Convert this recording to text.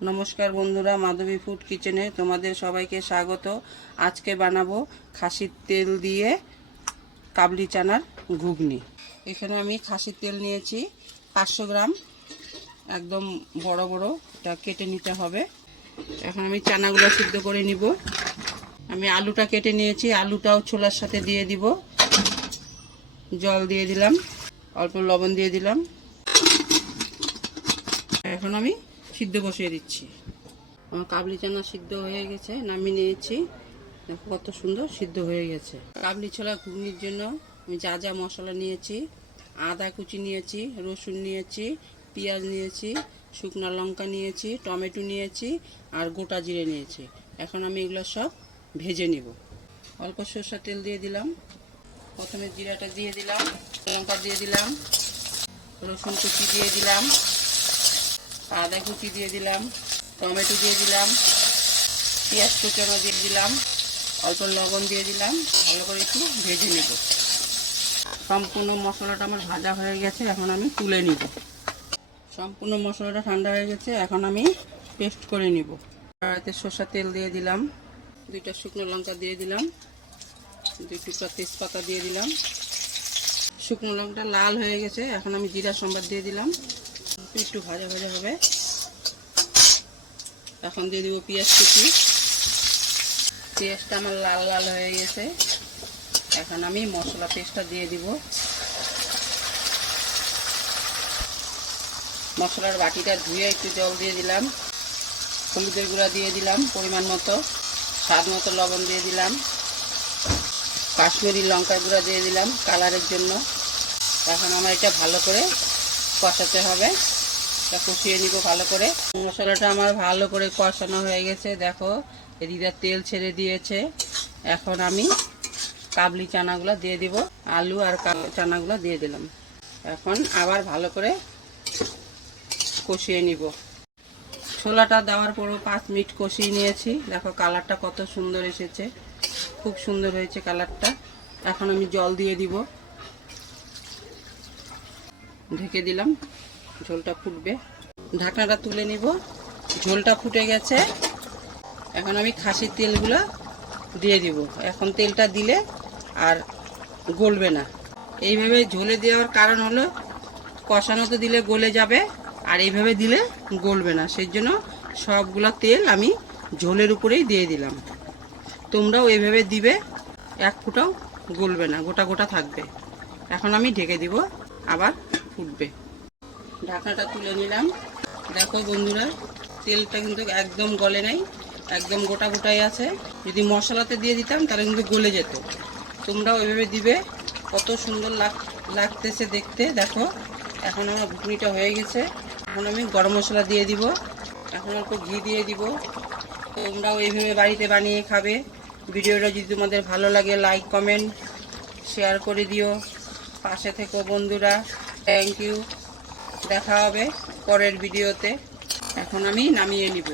নমস্কার বন্ধুরা, মাধবী ফুড কিচেনে তোমাদের সবাইকে স্বাগত। আজকে বানাবো খাসির তেল দিয়ে কাবলি চানার ঘুগনি। এখানে আমি খাসির তেল নিয়েছি পাঁচশো গ্রাম। একদম বড় বড়, এটা কেটে নিতে হবে। এখন আমি চানাগুলো সিদ্ধ করে নিব। আমি আলুটা কেটে নিয়েছি, আলুটাও ছোলার সাথে দিয়ে দিব। জল দিয়ে দিলাম, অল্প লবণ দিয়ে দিলাম। এখন আমি সিদ্ধ বসিয়ে দিচ্ছি। আমার কাবলি চানা সিদ্ধ হয়ে গেছে নামিয়ে নিয়েছি। দেখো কত সুন্দর সিদ্ধ হয়ে গেছে। কাবলি ছোলা ঘুগনির জন্য আমি যা যা মশলা নিয়েছি আদা কুচি নিয়েছি রসুন নিয়েছি পেঁয়াজ নিয়েছি শুকনো লঙ্কা নিয়েছি টমেটো নিয়েছি আর গোটা জিরে নিয়েছি। এখন আমি এগুলো সব ভেজে নিব। অল্প সরষা তেল দিয়ে দিলাম। প্রথমে জিরাটা দিয়ে দিলাম লঙ্কা দিয়ে দিলাম রসুন কুচি দিয়ে দিলাম। আদা কুচি দিয়ে দিলাম, টমেটো দিয়ে দিলাম, পেঁয়াজ কুচানো দিয়ে দিলাম, অল্প লবণ দিয়ে দিলাম, ভালো করে একটু ভেজে নেব। সম্পূর্ণ মশলাটা আমার ভাজা হয়ে গেছে, এখন আমি তুলে নিব। সম্পূর্ণ মশলাটা ঠান্ডা হয়ে গেছে, এখন আমি পেস্ট করে নিব। কড়াইতে সর্ষা তেল দিয়ে দিলাম, দুইটা শুকনো লঙ্কা দিয়ে দিলাম, দুই টুকরা তেজপাতা দিয়ে দিলাম। শুকনো লঙ্কাটা লাল হয়ে গেছে, এখন আমি জিরা সম্বাদ দিয়ে দিলাম। একটু ভাজা ভাজা হবে। এখন দিয়ে দিব পেঁয়াজ কুচি। পেঁয়াজটা আমার লাল লাল হয়ে গেছে। এখন আমি মশলা পেস্টটা দিয়ে দিব। মশলার বাটিটা ধুয়ে একটু জল দিয়ে দিলাম। হলুদের গুঁড়া দিয়ে দিলাম পরিমাণ মতো। স্বাদ মতো লবণ দিয়ে দিলাম। কাশ্মীরি লঙ্কার গুঁড়া দিয়ে দিলাম কালারের জন্য। এখন আমার এটা ভালো করে কষাতে হবে। এটা কষিয়ে নিব ভালো করে। মশলাটা আমার ভালো করে কষানো হয়ে গেছে, দেখো। এদিকে তেল ছেড়ে দিয়েছে। এখন আমি কাবলি চানাগুলো দিয়ে দিব, আলু আর চানাগুলো দিয়ে দিলাম। এখন আবার ভালো করে কষিয়ে নিব। ছোলাটা দেওয়ার পরও পাঁচ মিনিট কষিয়ে নিয়েছি। দেখো কালারটা কত সুন্দর এসেছে। খুব সুন্দর হয়েছে কালারটা। এখন আমি জল দিয়ে দিব। ঢেকে দিলাম, ঝোলটা ফুটবে। ঢাকনাটা তুলে নিব, ঝোলটা ফুটে গেছে। এখন আমি খাসির তেলগুলো দিয়ে দিব। এখন তেলটা দিলে আর গলবে না। এইভাবে ঝোলে দেওয়ার কারণ হলো কষানোতে দিলে গলে যাবে, আর এইভাবে দিলে গলবে না। সেই জন্য সবগুলো তেল আমি ঝোলের উপরেই দিয়ে দিলাম। তোমরাও এইভাবে দিবে, এক ফুটাও গলবে না, গোটা গোটা থাকবে। এখন আমি ঢেকে দিব, আবার ফুটবে। ঢাকনাটা তুলে নিলাম। দেখো বন্ধুরা, তেলটা কিন্তু একদম গলে নাই, একদম গোটা গোটাই আছে। যদি মশলাতে দিয়ে দিতাম, তাহলে কিন্তু গলে যেত। তোমরাও ওইভাবে দিবে। কত সুন্দর লাগ, লাগতেছে দেখতে। দেখো, এখন আমার ঘুগনিটা হয়ে গেছে। এখন আমি গরম মশলা দিয়ে দিব। এখন অল্প ঘি দিয়ে দিব। তোমরাও এইভাবে বাড়িতে বানিয়ে খাবে। ভিডিওটা যদি তোমাদের ভালো লাগে লাইক কমেন্ট শেয়ার করে দিও। পাশে থেকো বন্ধুরা। থ্যাংক ইউ দেখা হবে পরের ভিডিওতে। এখন আমি নামিয়ে নিব।